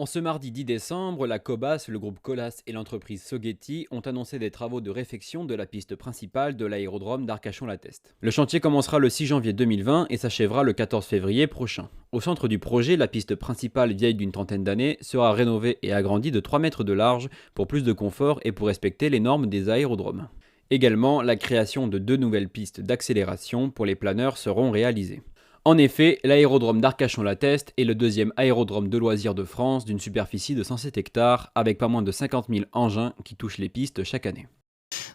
En ce mardi 10 décembre, la Cobas, le groupe Colas et l'entreprise Sogeti ont annoncé des travaux de réfection de la piste principale de l'aérodrome d'Arcachon-la-Teste. Le chantier commencera le 6 janvier 2020 et s'achèvera le 14 février prochain. Au centre du projet, la piste principale vieille d'une trentaine d'années sera rénovée et agrandie de 3 mètres de large pour plus de confort et pour respecter les normes des aérodromes. Également, la création de 2 nouvelles pistes d'accélération pour les planeurs seront réalisées. En effet, l'aérodrome d'Arcachon-la-Teste est le deuxième aérodrome de loisirs de France d'une superficie de 107 hectares avec pas moins de 50 000 engins qui touchent les pistes chaque année.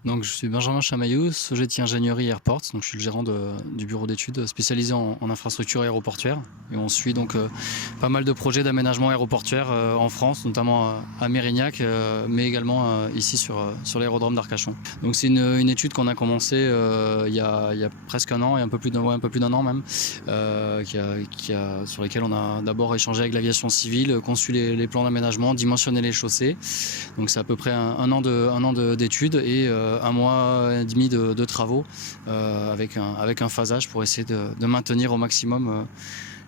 Donc, je suis Benjamin Chamaillou, Sogeti Ingénierie Airports. Donc, je suis le gérant du bureau d'études spécialisé en infrastructure aéroportuaire. Et on suit donc pas mal de projets d'aménagement aéroportuaire en France, notamment à Mérignac, mais également ici sur l'aérodrome d'Arcachon. Donc, c'est une étude qu'on a commencée il y a presque un an, et un peu plus d'un an même, sur lesquels on a d'abord échangé avec l'aviation civile, conçu les plans d'aménagement, dimensionné les chaussées. Donc, c'est à peu près un an d'études et un mois et demi de travaux avec un phasage pour essayer de maintenir au maximum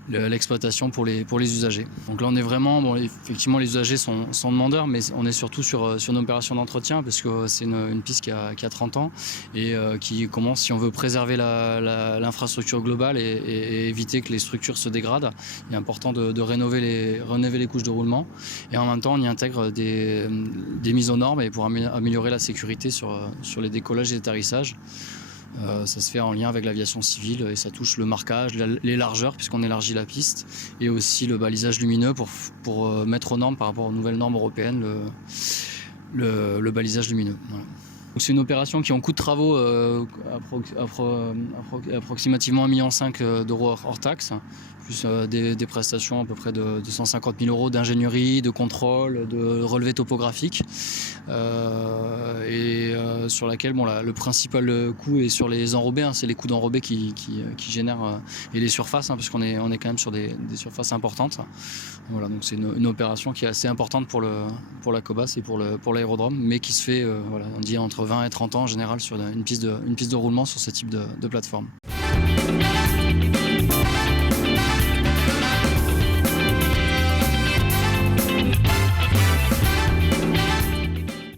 l'exploitation pour les usagers. Donc là on est vraiment, effectivement les usagers sont demandeurs, mais on est surtout sur une opération d'entretien parce que c'est une piste qui a 30 ans et qui commence, si on veut préserver l'infrastructure globale et éviter que les structures se dégradent, il est important de rénover les couches de roulement et en même temps on y intègre des mises aux normes et pour améliorer la sécurité sur les décollages et atterrissages. Ça se fait en lien avec l'aviation civile et ça touche le marquage, les largeurs puisqu'on élargit la piste et aussi le balisage lumineux pour mettre aux normes par rapport aux nouvelles normes européennes le balisage lumineux. Voilà. Donc c'est une opération qui a un coût de travaux approximativement 1,5 million d'euros hors taxe, plus des prestations à peu près de 250 000 euros d'ingénierie, de contrôle, de relevé topographique sur laquelle le principal coût est sur les enrobés, c'est les coûts d'enrobés qui génèrent et les surfaces parce qu'on est quand même sur des surfaces importantes. Voilà, donc c'est une opération qui est assez importante pour la Cobas et pour l'aérodrome, mais qui se fait on dit entre 20 et 30 ans en général sur une piste de roulement sur ce type de plateforme.